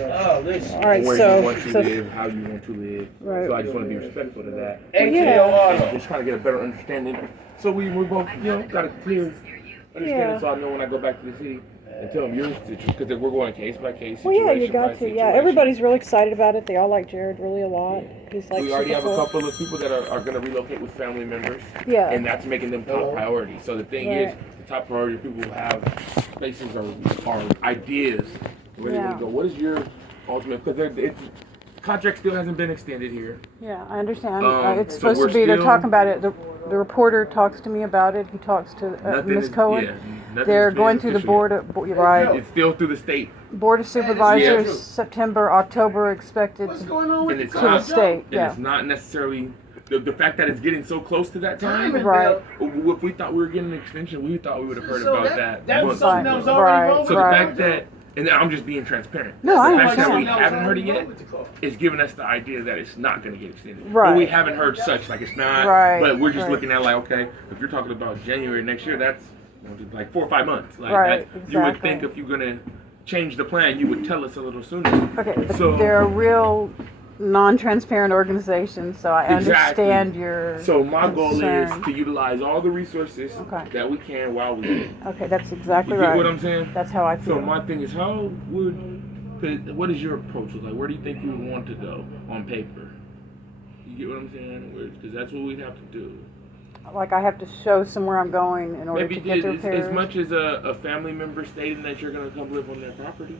All right, where so you want to live, how you want to live. Right. So I just want to be respectful to that. yeah. Just trying to get a better understanding. So we both, got a clear understanding. So I know when I go back to the city and tell them your situation, because we're going case by case. Well, yeah, you got to. Yeah, everybody's really excited about it. They all like Jared really a lot. Yeah. He's like. We already have a cool. couple of people that are going to relocate with family members. Yeah. And that's making them top priority. So the thing is, the top priority people who have places or ideas where they want to go. What is your ultimate? Because contract still hasn't been extended here. Yeah, I understand. It's so supposed to be. They're talking about it. The reporter talks to me about it. He talks to Ms. Cohen. Yeah, they're going through the board. Right. It's still through the state. Board of Supervisors, Yeah. September, October expected to the state. And it's not necessarily the fact that it's getting so close to that time. Right. If we thought we were getting an extension, we thought we would have heard about that. That was months something ago. that was already wrong. So the fact that, and I'm just being transparent. No, I the fact that we understand. haven't heard it yet is giving us the idea that it's not going to get extended. Right. But we haven't heard such, like it's not. Right. But we're just Right. looking at like, okay, if you're talking about January next year, that's like 4 or 5 months. Like Right, that, you would exactly. think if you're going to change the plan, you would tell us a little sooner. Okay, but So they're a real non-transparent organization, so I understand your So my goal is concern. to utilize all the resources Okay. that we can while we can. Okay, that's exactly You get right. what I'm saying? That's how I feel. So my thing is, what is your approach? Like, where do you think you would want to go on paper? You get what I'm saying? Because that's what we'd have to do. Like I have to show somewhere I'm going in order Maybe to get the repairs. as much as a family member stating that you're going to come live on their property.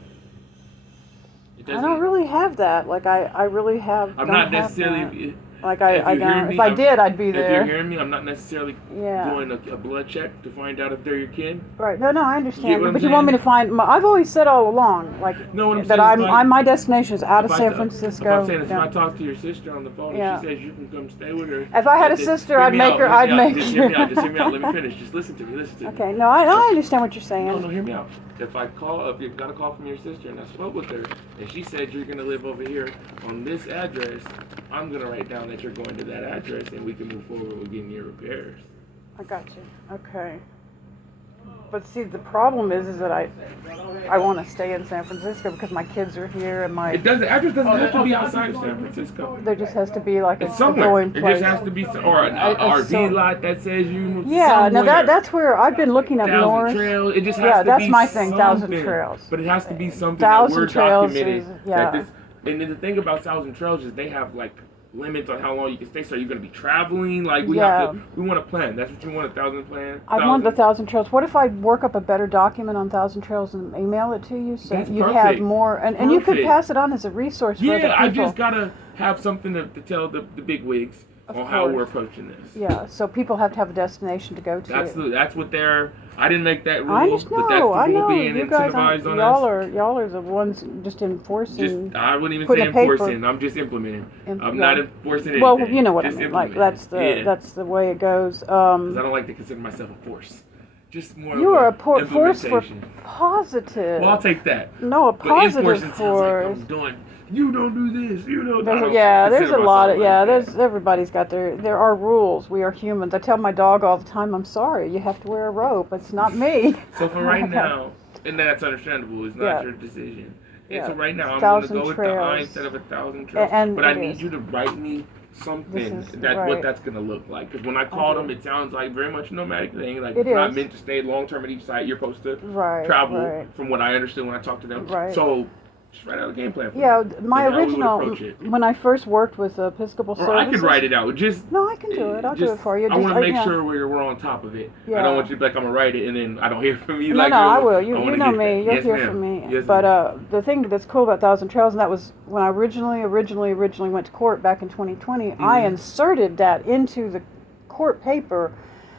I don't really have that. Like I really have. I'm don't not have necessarily. that. Like I If if I did, I'd be If you're there. hearing me, I'm not necessarily Yeah. doing a blood check to find out if they're your kid. Right. No, I You understand. get what I'm But you want me to saying? find? I've always said all along, like No, what I'm that. saying is like, my destination is out of If I San t- Francisco. If I'm saying if Yeah. I talk to your sister on the phone Yeah. and she says you can come stay with her. If I had a just sister, hear I'd me make out, her. hear me I'd out, make Just hear me her. out. Just hear me out. Let me finish. Just listen to me. Listen to me. Okay. No, I understand what you're saying. No, hear me out. If you got a call from your sister and I spoke with her and she said you're gonna live over here on this address, I'm gonna write down that you're going to that address and we can move forward with getting your repairs. I got you. Okay. But see, the problem is that I want to stay in San Francisco because my kids are here and my The address doesn't have to be outside of San Francisco. there just has to be like It's a somewhere. going It place. just has to be, or an RV lot that says you. Yeah, no, somewhere. that's where I've been looking up Thousand north. Trails. It just has Yeah, to that's be my thing, Thousand something. Trails. But it has to be something Thousand that we're Trails documented. is- yeah. And then the thing about Thousand Trails is they have like limits on how long you can stay. So you're going to be traveling. Like we have to. We want a plan. That's what you want, a 1,000 plan. I want the Thousand Trails. What if I work up a better document on Thousand Trails and email it to you so That's you have perfect. more, and you could Perfect. pass it on as a resource for other Yeah, people. I just gotta have something to tell the big wigs Of on how course. we're approaching this. Yeah, so people have to have a destination to go to. That's what they're. I didn't make that rule, I just but that's the know, I rule know. being You guys, incentivized on y'all us. y'all are the ones just enforcing. I wouldn't even put say a paper- enforcing. I'm just implementing. I'm yeah. not enforcing anything. Well, you know what I just mean. Like implementing. that's the way it goes. Because I don't like to consider myself a force. Just more. You of are a force for implementation. positive. Well, I'll take that. No, a But positive enforcing sounds like force. I'm doing. You don't do this. You don't. I don't There's consider a lot myself of like that. there's everybody's got there are rules. We are humans. I tell my dog all the time, I'm sorry, you have to wear a rope. It's not me. So for right now, and that's understandable. It's not Yeah. your decision. And Yeah. so right now, I'm going to Thousand go with the Trails. I instead of 1,000 trails. And but I it need is. you to write me something This is- what right. that's going to look like. Because when I called do. them, it sounds like very much a nomadic thing. Like It it's not is. meant to stay long term at each site. You're supposed to Right, travel, right. from what I understood when I talked to them. Right. So just write out a game plan for Yeah, me. my And how we would original approach it. when I first worked with Episcopal Or Services. I can write it out. Just No, I can do it. I'll do it for you. I want to make yeah. sure we're on top of it. I Yeah. don't want you to be like, I'm going to write it and then I don't hear from you. No, like, no, I yo, will. You wanna know get me. that. You'll Yes, hear ma'am. from me. Yes, But ma'am. the thing that's cool about Thousand Trails, and that was when I originally went to court back in 2020. I Mm-hmm. inserted that into the court paper.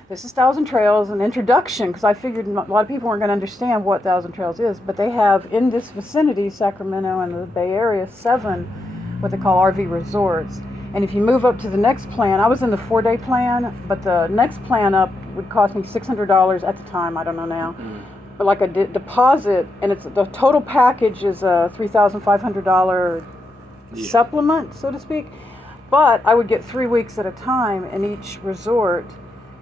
This is Thousand Trails, an introduction, because I figured a lot of people weren't going to understand what Thousand Trails is. But they have in this vicinity, Sacramento and the Bay Area, 7 what they call RV resorts. And if you move up to the next plan, I was in the 4-day plan, but the next plan up would cost me $600 at the time. I don't know now. But like a deposit, and it's the total package is a $3,500 supplement, so to speak. But I would get 3 weeks at a time in each resort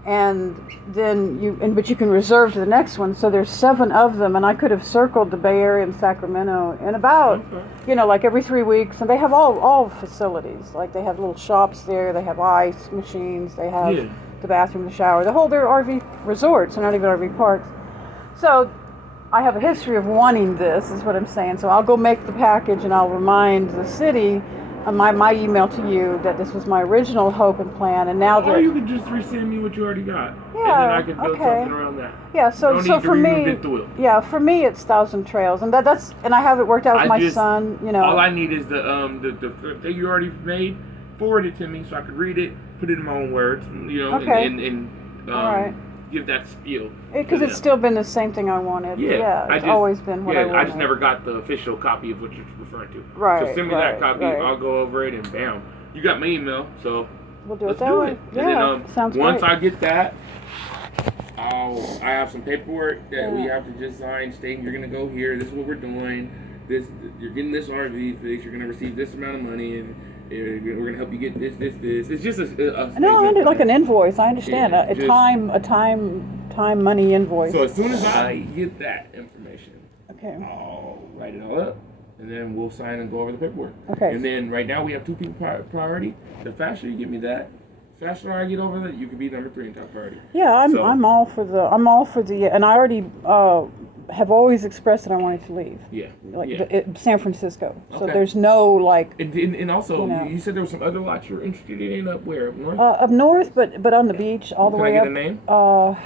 and then but you can reserve to the next one. So there's 7 of them, and I could have circled the Bay Area and Sacramento in about, like every 3 weeks. And they have all facilities. Like they have little shops there. They have ice machines. They have the bathroom, the shower. They're RV resorts. They're not even RV parks. So I have a history of wanting this, is what I'm saying. So I'll go make the package, and I'll remind the city on my email to you that this was my original hope and plan, and now or you could just resend me what you already got, yeah, and then I could build something around that. Yeah, so for me, for me it's Thousand Trails, and and I have it worked out with my son. All I need is the thing you already made. Forward it to me so I could read it, put it in my own words, Okay. and all right. Give that spiel. Because it's still been the same thing I wanted. Yeah, it's always been what I wanted. I just never got the official copy of what you're referring to. Right. So send me that copy. Right. I'll go over it, and bam, you got my email. So we'll do let's it that do way. it. Yeah, And then sounds once great. I get that, I have some paperwork that we have to just sign, stating you're gonna go here. This is what we're doing. You're getting this RV fix. You're gonna receive this amount of money, and we're gonna help you get this. It's just a no, like an invoice. I understand. Yeah, a time money invoice. So as soon as I get that information, okay, I'll write it all up, and then we'll sign and go over the paperwork. Okay. And then right now we have 2 people priority. The faster you give me that, the faster I get over that, you can be number 3 in top priority. Yeah, I'm all for the, and I already have always expressed that I wanted to leave. Yeah. San Francisco. So Okay. there's no like. And also, you said there were some other lots you're interested in up where? Up north? Up north, but on the beach, all the way up. Can I get a name?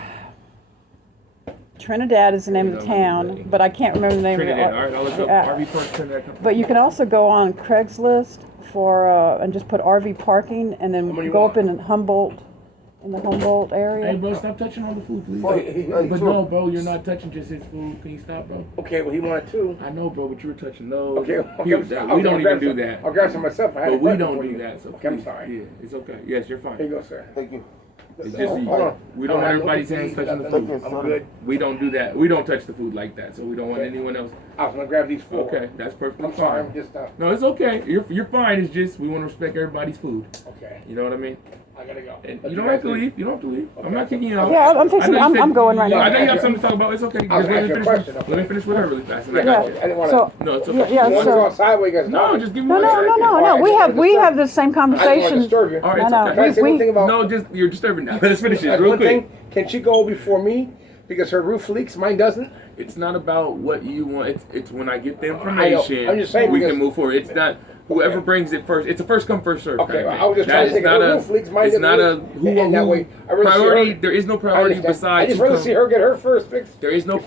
Trinidad is the name of the town, but I can't remember the name Trinidad. of All right, I'll look up RV Park Trinidad. But you can also go on Craigslist for and just put RV parking, and then go up in Humboldt. In the Humboldt area. Hey, bro, stop touching all the food, please. But no, bro, you're not touching just his food. Can you stop, bro? Okay, well, he wanted to. I know, bro, but you were touching those. Okay, we don't even do that. I'll grab some myself. But we don't do that. So okay, I'm sorry. Yeah, it's okay. Yes, you're fine. Here you go, sir. Thank you. It's just we don't want everybody's hands touching the food. I'm good. We don't do that. We don't touch the food like that. So we don't want anyone else. I was gonna grab these 4. Okay, that's perfectly I'm sorry. fine. I'm just No, it's okay. You're fine. It's just we want to respect everybody's food. Okay. You know what I mean? I gotta go. And you don't have to leave. You don't have to leave. I'm not kicking you out. Yeah, I'm fixing. I'm going right now. I know you have something to talk about. It's okay. I was Just let asking me a finish. question. Let me finish with her really fast. And I Yeah. got you. I didn't want So to. No, it's okay. yeah, You want to so go outside where you guys? No, just give me no, one second. no. We have the same I didn't want to conversation. disturb you. All right, it's No, okay. Can I say one thing about? No, just you're disturbing now. Let's finish it real One quick. thing. Can she go before me? Because her roof leaks, mine doesn't. It's not about what you want. It's when I get the information. I'm just saying we because- can move forward. It's not whoever brings it first. It's a first come first serve. Okay, kind of thing. I was just That trying to is think not of a. roof leaks, mine It's didn't not a leak. who And that way, I really see priority. her- There is no I priority understand. besides. I just who rather comes- see her get her first fixed. There is no Okay,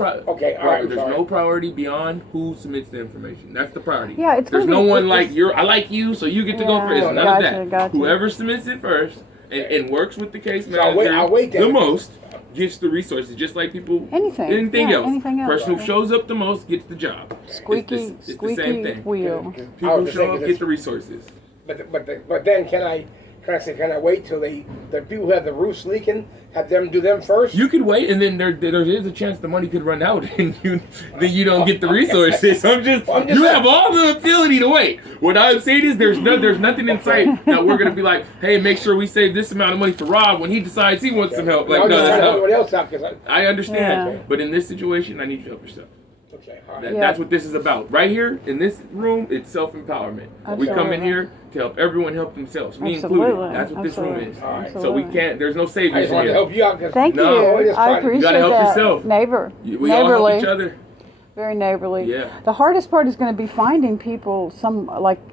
all right, I'm There's sorry. no priority beyond who submits the information. That's the priority. Yeah, it's There's gonna no be- one it's- like you're. I like you, so you get to go Yeah, first. None gotcha, of that. gotcha. Whoever submits it first and works with the case So manager I'll wait then. the most gets the resources, just like people. Anything. Anything Yeah, else. anything else. Person who shows up the most gets the job. Squeaky, it's the same squeaky thing. wheel. I People who was just show thinking up get the resources. But then can I wait till the people who have the roofs leaking, have them do them first? You could wait, and then there is a chance the money could run out, and then you don't get the resources. You have all the ability to wait. What I'm saying is, there's nothing in sight that we're gonna be like, hey, make sure we save this amount of money for Rob when he decides he wants some help. Like, I'm no, just that's trying to help not. everybody else out because I understand, Yeah. but in this situation, I need you to help yourself. okay, all That, right. Yeah. That's what this is about. Right here in this room, it's self-empowerment. We come in Absolutely. here to help everyone help themselves, me Absolutely. included. That's what this room Absolutely. is. All right. So we can't. There's no I saviors just wanted to here. help you out because Thank No, you. just I trying- appreciate You gotta help that. yourself. Neighbor. We all neighborly. help each other. Very neighborly. Yeah. The hardest part is going to be finding people.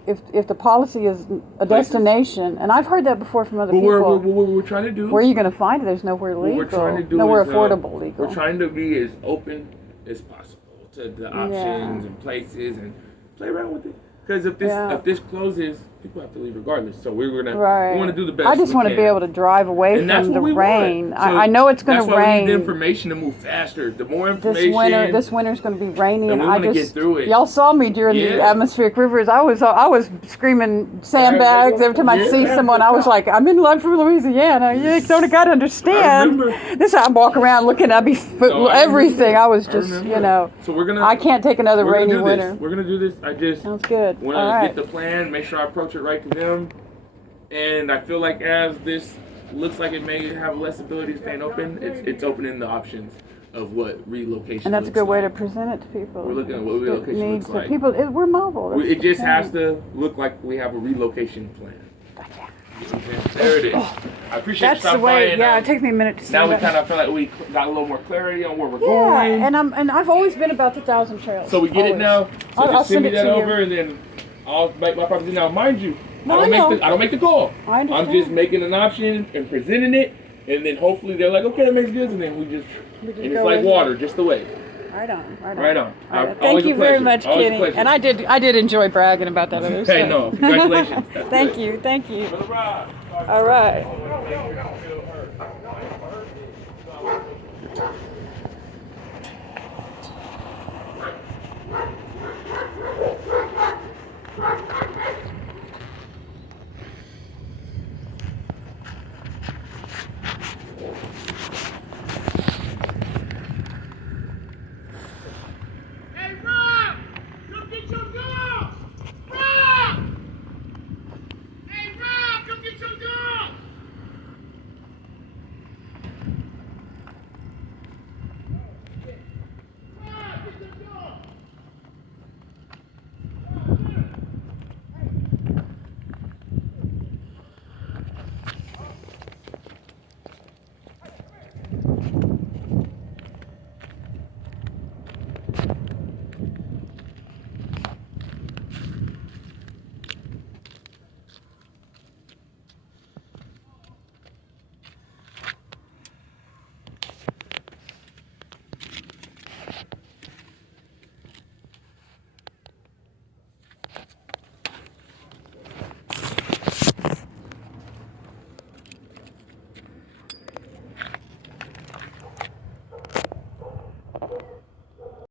If the policy is a Places. destination, and I've heard that before from other But people. what we're trying to do. Where are you going to find it? There's nowhere what legal. we're trying to do nowhere is, affordable legal. We're trying to be as open as possible to the options and places and play around with it. Because if this closes, people have to leave regardless. So we're gonna Right. we want to do the best. I just want to be able to drive away And that's from what the we rain. want. So I know it's going that's to why rain. we need the information to move faster. The more information. This winter's going to be rainy, And we I wanna just get through it. y'all saw me during the Yeah. atmospheric rivers. I was screaming sandbags every time I see Yeah. someone. I was like, I'm in love for Louisiana. You don't got to understand. remember. This I walk around looking. I be No, I everything. remember. I was I just remember. So we're gonna. I can't take another we're gonna rainy do winter. This. We're gonna do this. I just Sounds good. want All to right. get the plan, make sure I approach it right to them, and I feel like as this looks like it may have less ability to stay open, it's opening the options of what relocation. And that's a looks good way to like. present it to people. We're looking at what relocation looks like. People, we're mobile. That's It just the has thing. to look like we have a relocation plan. Gotcha. There it is. I appreciate That's you the stopping by. way. And, Yeah, it takes me a minute to see now we that. kind of feel like we got a little more clarity on where we're Yeah, going. and I've always been about the 1,000 trails. So we get it Always. now. So I'll just send me send it that to you. over, and then I'll make my property. Now, mind you, No, I I know. don't make the call. I I'm understand. just making an option and presenting it, and then hopefully they're like, okay, that makes good, and then we just We just and it's go like with water, just the way. Right on. Right on. Right on. All right. Always Thank a you very pleasure. much, Always a Kenny. pleasure. And I did enjoy bragging about that other stuff. Hey, no, congratulations. That's Thank good. you. Thank you. Brother Rob. All right.